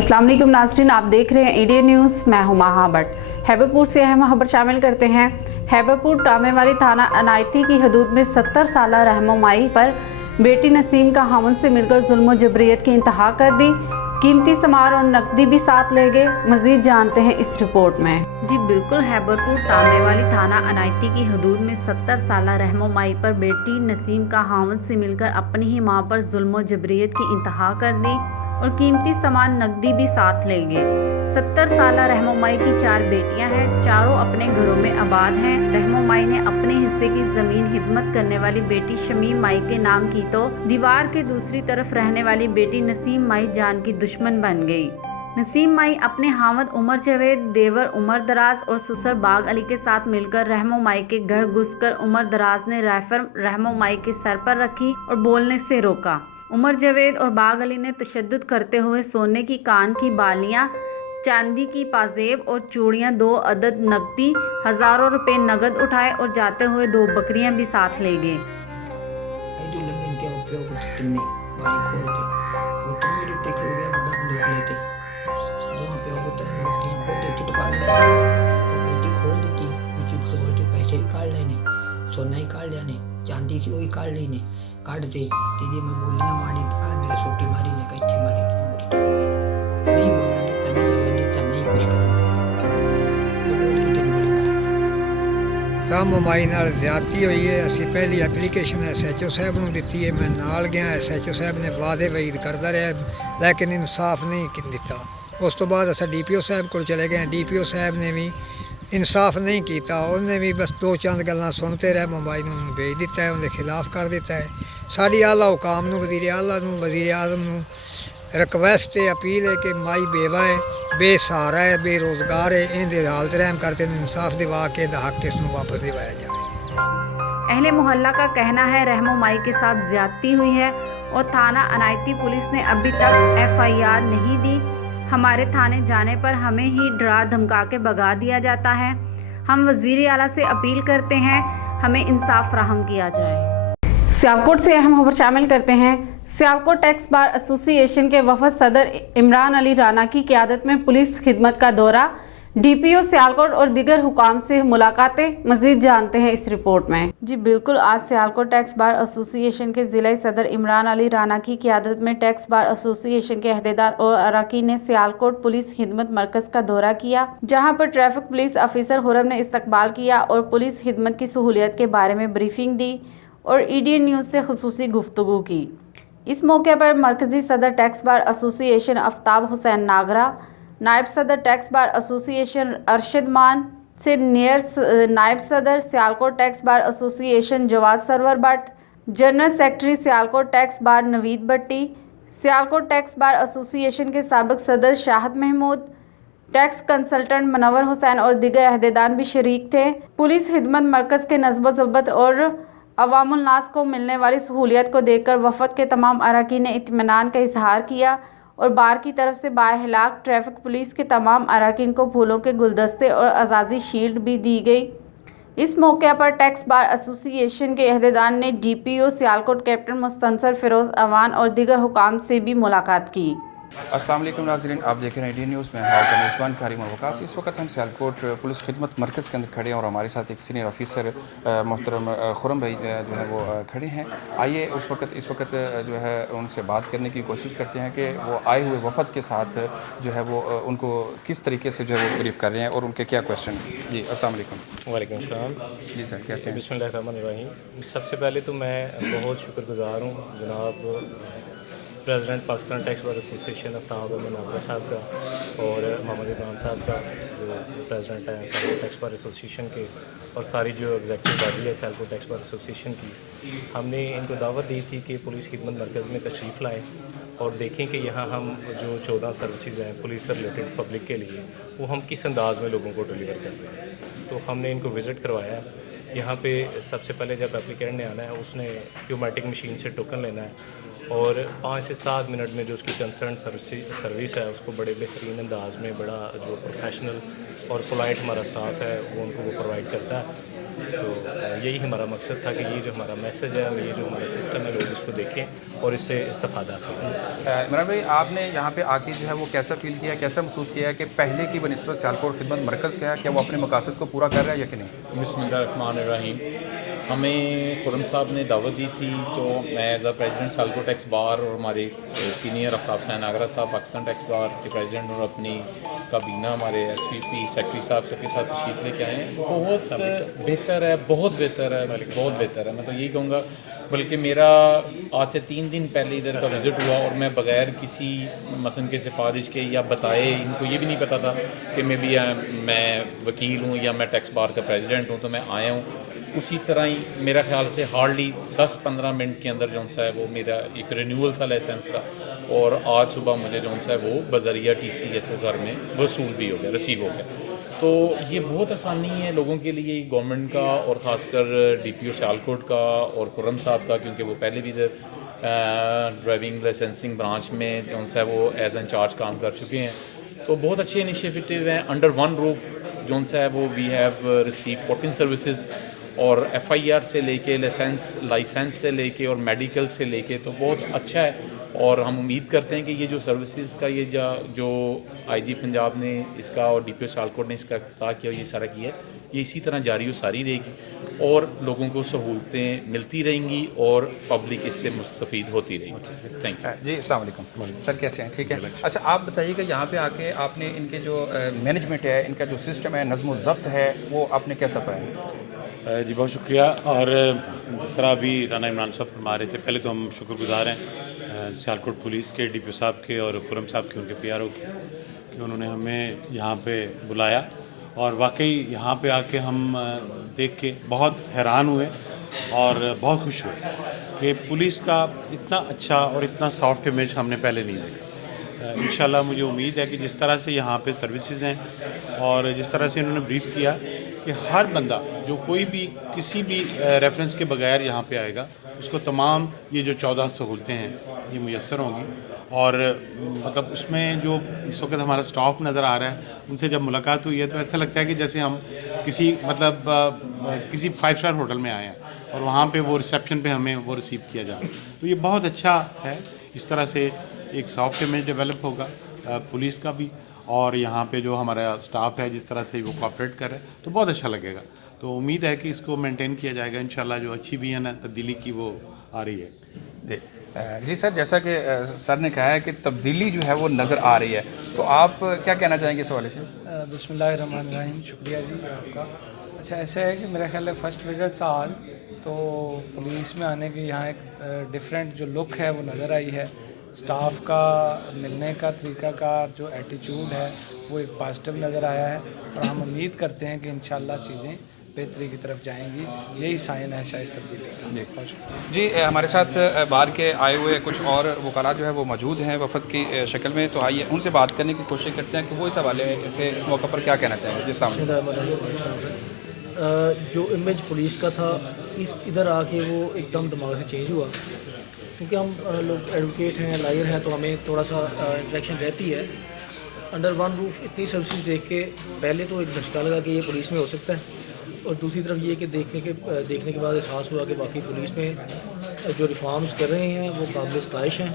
अस्सलाम वालेकुम नाज़रीन, आप देख रहे हैं इंडियन न्यूज़। मैं हूं माहा भट्ट। हैबरपुर से अहम खबर शामिल करते हैं। हैबरपुर टामेवाली थाना अनायती की हदूद में 70 साल रहमो माई पर बेटी नसीम का हामन से मिलकर जुल्म जबरियत की इंतहा कर दी। कीमती सामान और नकदी भी साथ ले गए। मजीद जानते हैं इस रिपोर्ट में। जी बिल्कुल, हैबरपुर टामेवाली थाना अनायती की हदूद में 70 साल रहमो माई पर बेटी नसीम का हामन से मिलकर अपनी ही मां पर जुल्म जबरियत की इंतहा कर दी और कीमती सामान नकदी भी साथ ले गए। 70 साल रहमो माई की 4 बेटियां हैं, चारों अपने घरों में आबाद हैं। रहमो माई ने अपने हिस्से की जमीन खिदमत करने वाली बेटी शमीम माई के नाम की तो दीवार के दूसरी तरफ रहने वाली बेटी नसीम माई जान की दुश्मन बन गई। नसीम माई अपने हामद उमर जावेद, देवर उमर दराज और ससुर बाग अली के साथ मिलकर रहमो माई के घर घुसकर उमर दराज ने राइफल रहमो माई के सर पर रखी और बोलने से रोका। उमर जावेद और बाग अली ने तशद्दुद करते हुए सोने की कान की बालियां, चांदी की पाजेब और चूड़ियां, 2 अदद नकदी, हजारों रुपए नगद उठाए और जाते हुए 2 बकरियां भी साथ ले गए। सोना ही काट लिया ने, चांदी सी वही काट ली ने, काट दे दीदी मैं बोलियां मारी मेरे सोटी मारी ने, कैथे मारी नहीं बोलना देता नहीं कुछ करना बोल के तेन गोली मारी। रामो माई नाल ज्यादती हुई है। असी पहली एप्लीकेशन SHO साहब नूं दित्ती है। मैं नाल गया, SHO साहब ने वादे वईद करदा रहा लेकिन इंसाफ नहीं दिता। उस तो बाद असां DPO साहब को चले गए। DPO साहब ने भी इंसाफ नहीं किया। उन्हें भी बस 2 चंद गल्लां सुनते रहे, मोबाइल नूं भेज दिता है, उनके खिलाफ कर दिता है। साड़ी आला हुकाम नूं, वज़ीर आला नूं, वज़ीर आज़म नूं रिक्वेस्ट है, अपील है कि माई बेवा है, बेसहारा है, बेरोज़गार है, इनके हालत रहम करते इंसाफ दिवा के हक इसनूं वापस दिवाया जाए। अहले मोहल्ला का कहना है रहमो माई के साथ ज्यादती हुई है और थाना अनायती पुलिस ने अभी तक FIR नहीं दी। हमारे थाने जाने पर हमें ही डरा धमका के भगा दिया जाता है। हम वज़ीर आला से अपील करते हैं हमें इंसाफ फराहम किया जाए। सियालकोट से अहम खबर शामिल करते हैं। सियालकोट टैक्स बार एसोसिएशन के वफद सदर इमरान अली राना की क़यादत में पुलिस खिदमत का दौरा, DPO सियालकोट और दीगर हुकाम से मुलाकातें। मजीद जानते हैं इस रिपोर्ट में। जी बिल्कुल, आज सियालकोट टैक्स बार एसोसिएशन के ज़िला सदर इमरान अली राना की क़यादत में टैक्स बार एसोसिएशन के अहदेदार और अरकान ने सियालकोट पुलिस खिदमत मरकज़ का दौरा किया, जहां पर ट्रैफिक पुलिस ऑफिसर हुरम ने इस्तकबाल किया और पुलिस खिदमत की सहूलियत के बारे में ब्रीफिंग दी और EDN न्यूज़ से खुसूसी गुफ्तगू की। इस मौके पर मरकज़ी सदर tax bar association Aftab Hussain Nagra, नायब सदर टैक्स बार एसोसिएशन अरशद मान, सीनियर नायब सदर Sialkot tax bar association Jawad Sarwar Bhatt, general secretary Sialkot tax bar Naveed Bhatti, Sialkot tax bar association के साबिक सदर शाहद महमूद, टैक्स कंसल्टेंट मनवर हुसैन और दीगर अहदेदार भी शरीक थे। पुलिस खिदमत मरकज़ के नज़्म ज़ब्त और अवामुल नास को मिलने वाली सहूलियत को देखकर वफद के तमाम अरकान ने इत्मीनान का इजहार किया और बार की तरफ से बाइहलाक ट्रैफिक पुलिस के तमाम अरकान को फूलों के गुलदस्ते और आज़ादी शील्ड भी दी गई। इस मौके पर टैक्स बार एसोसिएशन के अहदेदार ने DPO सियालकोट कैप्टन मुस्तनसर फिरोज़ अवान और दीगर हुकाम से भी मुलाकात की। अस्सलाम वालेकुम नाज़रीन, आप देख रहे हैं इंडियन न्यूज़ में। हाँ, मेज़बान कारिम वकास। इस वक्त हम सियालकोट पुलिस खिदमत मरकज़ के अंदर खड़े हैं और हमारे साथ एक सीनियर ऑफिसर मोहतरम खुरम भाई जो है वो खड़े हैं। आइए इस वक्त जो है उनसे बात करने की कोशिश करते हैं कि वो आए हुए वफद के साथ जो है वो उनको किस तरीके से जो है वो ब्रीफ कर रहे हैं और उनके क्या क्वेश्चन हैं। जी अस्सलाम वालेकुम। वालेकुम अस्सलाम। जी सर, कैसे हैं? बिस्मिल्लाहिर्रहमानिर्रहीम। सबसे पहले तो मैं बहुत शुक्रगुज़ार हूँ जनाब president Pakistan tax bar association Aftab Nagra साहब का और मोहम्मद इमरान साहब का, जो प्रेसिडेंट हैं सियालकोट टैक्स बार एसोसिएशन के, और सारी जो एग्जीक्यूटिव बॉडी है सियालकोट टैक्स बार एसोसिएशन की। हमने इनको दावत दी थी कि पुलिस खिदमत मरकज़ में तशरीफ़ लाएँ और देखें कि यहाँ हम जो 14 सर्विसेज हैं पुलिस से रिलेटेड पब्लिक के लिए, वो हम किस अंदाज़ में लोगों को डिलीवर कर रहे हैं। तो हमने इनको विज़िट करवाया। यहाँ पे सबसे पहले जब एप्लीकेंट ने आना है उसने क्यूमेटिक मशीन से टोकन लेना है اور 5 سے 7 منٹ میں جو اس کی کنسرن سروس ہے اس کو بڑے بہترین انداز میں بڑا جو پروفیشنل اور پولائٹ ہمارا اسٹاف ہے وہ ان کو وہ پرووائڈ کرتا ہے. تو یہی ہمارا مقصد تھا کہ یہ جو ہمارا میسج ہے اور یہ جو ہمارا سسٹم ہے لوگ اس کو دیکھیں اور اس سے استفادہ حاصل کریں. عمران بھائی آپ نے یہاں پہ آ کے جو ہے وہ کیسا فیل کیا، کیسا محسوس کیا ہے کہ پہلے کی بنسبت سیالکوٹ خدمت مرکز کیا ہے، کیا وہ اپنے مقاصد کو پورا کر رہا ہے یا کہ نہیں؟ بسم اللہ الرحمن الرحیم. ہمیں خرم صاحب نے دعوت دی تھی تو میں as a president Sialkot tax bar اور ہمارے سینئر آفتاب حسین آگرہ صاحب پاکستان ٹیکس بار کے پریزیڈنٹ اور اپنی کابینہ ہمارے ایس پی پی سیکٹری صاحب سب کے ساتھ تشریف لے کے آئے ہیں. بہت بہتر ہے، بہت بہتر ہے، بہت بہتر ہے. میں تو یہی کہوں گا، بلکہ میرا آج سے 3 دن پہلے ادھر کا وزٹ ہوا اور میں بغیر کسی مثلاً کے سفارش کے یا بتائے، ان کو یہ بھی نہیں پتہ تھا کہ میں وکیل ہوں یا میں ٹیکس بار کا پریزیڈنٹ ہوں، تو میں آیا ہوں. اسی طرح ہی میرا خیال سے ہارڈلی 10-15 منٹ کے اندر جو سا ہے وہ میرا ایک رینیول تھا لائسنس کا، اور آج صبح مجھے جو سا ہے وہ بذریعہ TCS وہ گھر میں وصول بھی ہو گیا، ریسیو ہو گیا. تو یہ بہت آسانی ہے لوگوں کے لیے، گورنمنٹ کا اور خاص کر DPO سیالکوٹ کا اور خرم صاحب کا، کیونکہ وہ پہلے بھی ڈرائیونگ لائسنسنگ برانچ میں جو سا ہے وہ ایز انچارج کام کر چکے ہیں. تو بہت اچھی انیشیٹو ہیں. انڈر ون روف جو سا ہے وہ وی ہیو ریسیو 14 سروسز، اور FIR سے لے کے لائسنس سے لے کے اور میڈیکل سے لے کے، تو بہت اچھا ہے. اور ہم امید کرتے ہیں کہ یہ جو سروسز کا یہ جو IG پنجاب نے اس کا اور DPO سیالکوٹ نے اس کا افتتاح کیا، یہ سارا کیا ہے، یہ اسی طرح جاری و ساری رہے گی اور لوگوں کو سہولتیں ملتی رہیں گی اور پبلک اس سے مستفید ہوتی رہے گی. Thank you. جی السلام علیکم سر، کیسے ہیں؟ ٹھیک ہے. اچھا آپ بتائیے کہ یہاں پہ آ کے آپ نے ان کے جو مینجمنٹ ہے، ان کا جو سسٹم ہے، نظم و ضبط ہے، وہ آپ نے کیسا پایا؟ جی بہت شکریہ. اور جس طرح ابھی رانا عمران صاحب فرما رہے تھے، پہلے تو ہم شکر گزار ہیں سیالکوٹ پولیس کے، DPO صاحب کے اور خرم صاحب کے، ان کے PRO کے، کہ انہوں نے ہمیں یہاں پہ بلایا. اور واقعی یہاں پہ آ کے ہم دیکھ کے بہت حیران ہوئے اور بہت خوش ہوئے کہ پولیس کا اتنا اچھا اور اتنا سافٹ امیج ہم نے پہلے نہیں دیکھا. انشاءاللہ مجھے امید ہے کہ جس طرح سے یہاں پہ سروسز ہیں اور جس طرح سے انہوں نے بریف کیا کہ ہر بندہ جو کوئی بھی کسی بھی ریفرنس کے بغیر یہاں پہ آئے گا، اس کو تمام یہ جو 14 سہولتیں ہیں یہ میسر ہوں گی. اور مطلب اس میں جو اس وقت ہمارا سٹاف نظر آ رہا ہے، ان سے جب ملاقات ہوئی ہے تو ایسا لگتا ہے کہ جیسے ہم کسی کسی 5 اسٹار ہوٹل میں آئے ہیں اور وہاں پہ وہ ریسیپشن پہ ہمیں وہ ریسیو کیا جا رہا ہے. تو یہ بہت اچھا ہے. اس طرح سے ایک سافٹ امیج ڈیولپ ہوگا پولیس کا بھی، اور یہاں پہ جو ہمارا سٹاف ہے جس طرح سے وہ کوآپریٹ کر رہا ہے تو بہت اچھا لگے گا. تو امید ہے کہ اس کو مینٹین کیا جائے گا انشاءاللہ. جو اچھی بھی ہے نا تبدیلی کی وہ آ رہی ہے. جی سر، جیسا کہ سر نے کہا ہے کہ تبدیلی جو ہے وہ نظر آ رہی ہے، تو آپ کیا کہنا چاہیں گے اس حوالے سے؟ بسم اللہ الرحمن الرحیم. شکریہ جی آپ کا. اچھا ایسا ہے کہ میرا خیال ہے فرسٹ وزٹ سال تو پولیس میں آنے کی یہاں ایک ڈفرینٹ جو لک ہے وہ نظر آئی ہے. سٹاف کا ملنے کا طریقہ کار، جو ایٹیچیوڈ ہے وہ ایک پازیٹیو نظر آیا ہے، اور ہم امید کرتے ہیں کہ انشاءاللہ چیزیں بہتری کی طرف جائیں گی. یہی سائن ہے شاید تبدیلی کا. جی ہمارے ساتھ باہر کے آئے ہوئے کچھ اور وکلاء جو ہے وہ موجود ہیں وفد کی شکل میں، تو آئیے ان سے بات کرنے کی کوشش کرتے ہیں کہ وہ اس حوالے سے اس موقع پر کیا کہنا چاہیں گے. جی السلام علیکم. جو امیج پولیس کا تھا ادھر آ کے وہ ایک دم دماغ سے چینج ہوا، کیونکہ ہم لوگ ایڈوکیٹ ہیں، لائر ہیں، تو ہمیں تھوڑا سا انٹریکشن رہتی ہے. انڈر ون روف اتنی سروسز دیکھ کے پہلے تو ایک جھٹکا لگا کہ یہ پولیس میں ہو سکتا ہے، اور دوسری طرف یہ کہ دیکھنے کے بعد احساس ہوا کہ باقی پولیس میں جو ریفارمز کر رہے ہیں وہ قابل ستائش ہیں.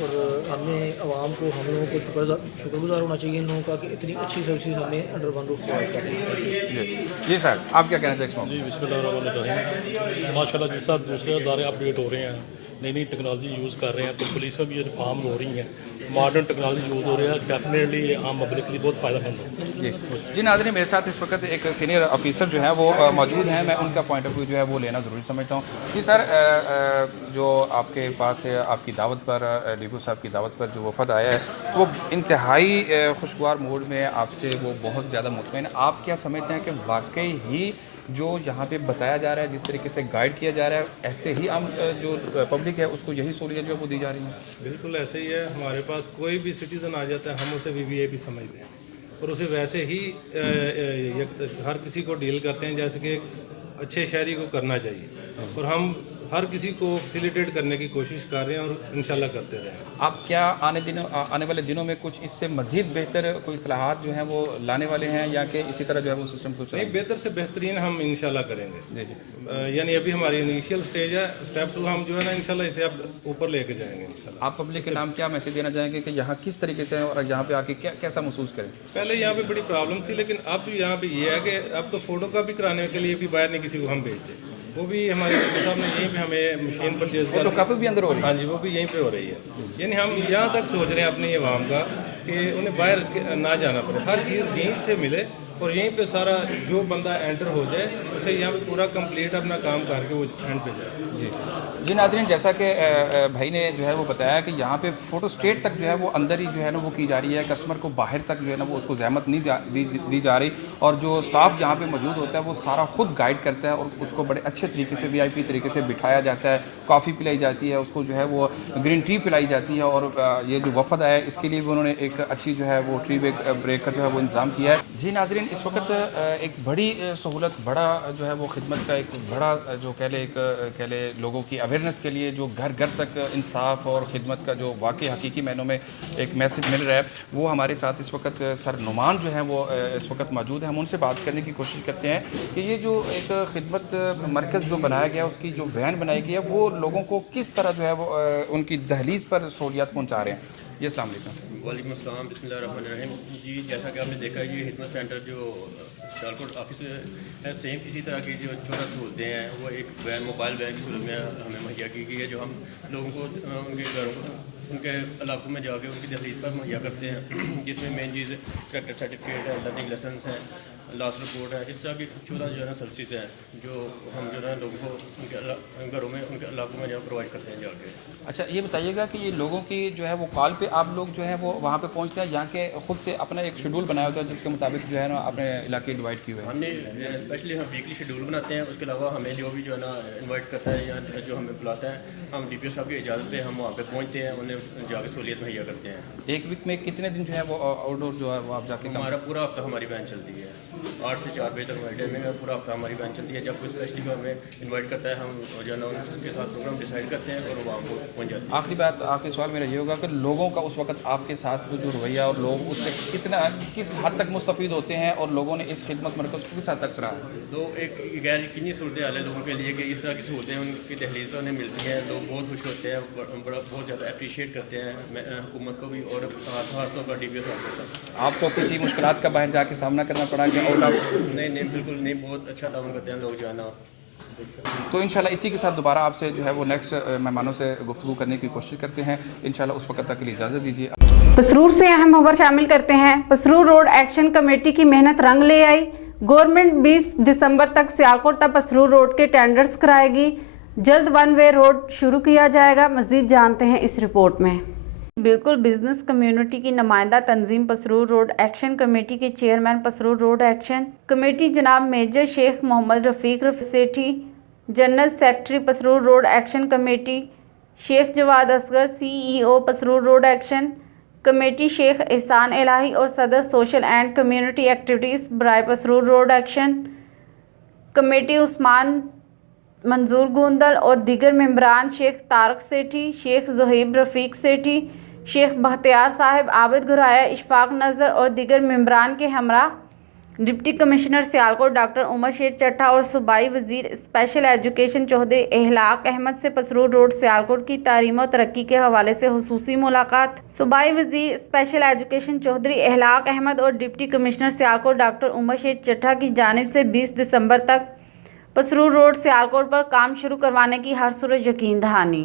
اور ہم نے عوام کو، ہم لوگوں کو شکر گزار ہونا چاہیے ان لوگوں کا کہ اتنی اچھی سروسز ہمیں انڈر ون روف پرووائڈ کرتی ہیں. جی سر، آپ کیا کہنا چاہیں گے؟ جی بسم اللہ الرحمن الرحیم. ماشاء اللہ جس طرح دوسرے ادارے اپڈیٹ ہو رہے ہیں، نئی نئی ٹیکنالوجی یوز کر رہے ہیں، تو پولیس میں بھی یہ ریفارم ہو رہی ہیں، ماڈرن ٹیکنالوجی یوز ہو رہی ہے، ڈیفینیٹلی یہ عام پبلک کے لیے بہت فائدہ مند ہے. جی ناظرین، میرے ساتھ اس وقت ایک سینئر آفیسر جو ہے وہ موجود ہیں، میں ان کا پوائنٹ آف ویو جو ہے وہ لینا ضروری سمجھتا ہوں. جی سر، جو آپ کے پاس آپ کی دعوت پر، DPO صاحب کی دعوت پر جو وفد آیا ہے تو وہ انتہائی خوشگوار موڈ میں آپ سے وہ بہت زیادہ مطمئن ہے. آپ کیا سمجھتے ہیں کہ واقعی ہی جو یہاں پہ بتایا جا رہا ہے، جس طریقے سے گائیڈ کیا جا رہا ہے، ایسے ہی عام جو پبلک ہے اس کو یہی سہولیت جو ہے وہ دی جا رہی ہیں؟ بالکل ایسے ہی ہے. ہمارے پاس کوئی بھی سٹیزن آ جاتا ہے، ہم اسے VVIP سمجھتے ہیں اور اسے ویسے ہی ہر کسی کو ڈیل کرتے ہیں جیسے کہ اچھے شہری کو کرنا چاہیے. اور ہم हर किसी को फैसिलिटेट करने की कोशिश कर रहे हैं और इंशाल्लाह करते रहेंगे। आप क्या आने वाले दिनों में कुछ इससे मज़ीद बेहतर कोई इस्लाहात जो हैं वो लाने वाले हैं, या कि इसी तरह जो है वो सिस्टम कुछ नहीं, बेहतर से बेहतरीन हम इंशाल्लाह करेंगे। जी जी। यानी अभी हमारी इनिशियल स्टेज है, स्टेप 2 हम जो है ना इंशाल्लाह इसे अब ऊपर लेके जाएंगे इंशाल्लाह। आप पब्लिक के नाम क्या मैसेज देना चाहेंगे कि यहाँ किस तरीके से और यहाँ पे आके कैसा महसूस करें? पहले यहाँ पे बड़ी प्रॉब्लम थी, लेकिन अब यहाँ पे ये है कि अब तो फोटो कॉपी कराने के लिए भी बाहर नहीं किसी को हम भेजते, वो भी हमारे साहब ने यहीं पे हमें मशीन परचेज कर, फोटो कॉपी भी अंदर हो रही है? हाँ जी, वो भी यहीं पे हो रही है। यानी हम यहाँ तक सोच रहे हैं अपनी आवाम का कि उन्हें बाहर ना जाना पड़े, हर चीज़ यहीं से मिले और यहीं पे सारा जो बंदा एंटर हो जाए उसे यहाँ पे पूरा कंप्लीट अपना काम करके वो एंड पे जाए। जी जी नाज़रीन, जैसा कि भाई ने जो है वो बताया कि यहाँ पे फ़ोटो स्टेट तक जो है वो अंदर ही जो है ना वो की जा रही है, कस्टमर को बाहर तक जो है ना वो उसको ज़हमत नहीं दी जा रही, और जो स्टाफ यहाँ पे मौजूद होता है वो सारा खुद गाइड करता है और उसको बड़े अच्छे तरीके से VIP तरीके से बिठाया जाता है, कॉफ़ी पिलाई जाती है, उसको जो है वो ग्रीन टी पिलाई जाती है, और ये जो वफद आया इसके लिए भी उन्होंने एक अच्छी जो है वो ट्री ब्रेक का जो है वो इंतज़ाम किया है। जी नाज़रीन, इस वक्त एक बड़ी सहूलत, बड़ा जो है वो खिदमत का एक बड़ा जो कह ले लोगों की अवेयरनेस के लिए जो घर घर तक इंसाफ और ख़िदमत का जो वाकई हकीकी मायनों में एक मैसेज मिल रहा है, वो हमारे साथ इस वक्त सर नुमान जो है वो इस वक्त मौजूद है। हम उनसे बात करने की कोशिश करते हैं कि ये जो एक खिदमत मरकज़ जो बनाया गया, उसकी जो वैन बनाई गई है, वो लोगों को किस तरह जो है वो उनकी दहलीज़ पर सहूलियात पहुँचा रहे हैं। जी अस्सलाम वालेकुम। वालेकुम अस्सलाम, बिस्मिल्लाहिर्रहमानिर्रहीम। जी, जैसा कि आपने देखा, ये खिदमत सेंटर जो सियालकोट ऑफिस है, सेम इसी तरह की जो 14 सहूलतें हैं वो एक वैन, मोबाइल वैन की सूरत में हमें मुहैया की गई है, जो हम लोगों को उनके घरों को, उनके इलाकों में जाके उनकी दहलीज पर मुहैया करते हैं, जिसमें मेन चीज़ करैक्टर सर्टिफिकेट है, लर्निंग लाइसेंस है, लास्ट रिपोर्ट है, इस तरह की 14 जो है ना सर्विसेज हैं जो हम जो है लोगों को उनके घरों में, उनके इलाकों में जो प्रोवाइड करते हैं जाके। अच्छा, ये बताइएगा कि ये लोगों की जो है वो कॉल पे आप लोग जो है वो वहाँ पे पहुँचते हैं, यहाँ के खुद से अपना एक शेड्यूल बनाया होता है जिसके मुताबिक जो है ना अपने इलाके डिवाइड किए हुए हैं? हमने स्पेशली हम वीकली शेड्यूल बनाते हैं, उसके अलावा हमें जो भी जो है ना इन्वाइट करता है या जो हमें बुलाता है, हम DPO साहब की इजाज़त पे हम वहाँ पे पहुँचते हैं, उन्हें जाके सहूलियत मुहैया करते हैं। एक वीक में कितने दिन जो है वो आउटडोर जो है वो आप जाके? हमारा पूरा हफ्ता हमारी वैन चलती है, 8 से 4 बजे तक हमारी टाइमिंग है, पूरा हफ्ता हमारी वैन चलती है। जब कोई स्पेशली को हमें इन्वाइट करता है, हम जो है ना उनके साथ प्रोग्राम डिसाइड करते हैं और वहाँ को पहुँच जाते हैं। आखिरी सवाल मेरा ये होगा कि लोगों का उस वक्त आपके साथ जो रवैया और लोग उससे किस हद तक मुस्तफ़ीद होते हैं और लोगों ने इस खिदमत मरकज़ को किस हद तक सराहा है? तो एक गैर यकीनी सूरत हाल है लोगों के लिए कि इस तरह की सहूलतें उनकी दहलीज पर उन्हें मिलती हैं, लोग बहुत खुश होते हैं, बहुत ज़्यादा अप्रिशिएट करते हैं हुकूमत को भी और खासतौर पर DPO साहब के साथ। आपको किसी मुश्किलात का बाहर जाके सामना करना पड़ा कि और आप? नहीं, बिल्कुल नहीं, बहुत अच्छा ताउन करते हैं लोग जो है ना। तो इंशाल्लाह इसी के साथ दोबारा आपसे जो है वो नेक्स्ट मेहमानों से गुफ्तगू करने की कोशिश करते हैं इंशाल्लाह। उस वक्त तक के लिए इजाज़त दीजिए। पसरूर से अहम खबर शामिल करते हैं। पसरूर रोड एक्शन कमेटी की मेहनत रंग ले आई। गवर्नमेंट 20 दिसंबर तक सियालकोट तक पसरूर रोड के टेंडर्स कराएगी। जल्द 1 वे रोड शुरू किया जाएगा। मज़ीद जानते हैं इस रिपोर्ट में। बिल्कुल बिजनेस कम्युनिटी की नुमाइंदा तंजीम पसरूर रोड एक्शन कमेटी के chairman Pasrur road action committee जनाब major Sheikh Mohammad Rafiq Sethi, general secretary Pasrur road action committee Sheikh Jawad Asghar, CEO Pasrur road action committee Sheikh Ehsan Elahi और सदर सोशल एंड कम्युनिटी एक्टिविटीज़ बराए Pasrur road action committee Usman Manzoor Gondal और दीगर मेंबरान शेख तारक सेठी, शेख ज़ुहैब रफ़ीक सेठी, शेख बख्तियार साहिब, आबिद घुराया, इशफाक नज़र और दीगर मेंबरान के हमरा deputy commissioner Sialkot doctor Umar Sher Chatta और सूबाई वज़ीर स्पेशल एजुकेशन चौधरी इहलाक अहमद से पसरूर रोड सियालकोट की तालीम और तरक्की के हवाले से हुसूसी मुलाकात। सूबाई वज़ीर स्पेशल एजुकेशन चौधरी इहलाक अहमद और deputy commissioner Sialkot doctor Umar Sher Chatta की जानिब से 20 दिसंबर तक पसरूर रोड सियालकोट पर काम शुरू करवाने की हर सूरत यकीन दहानी।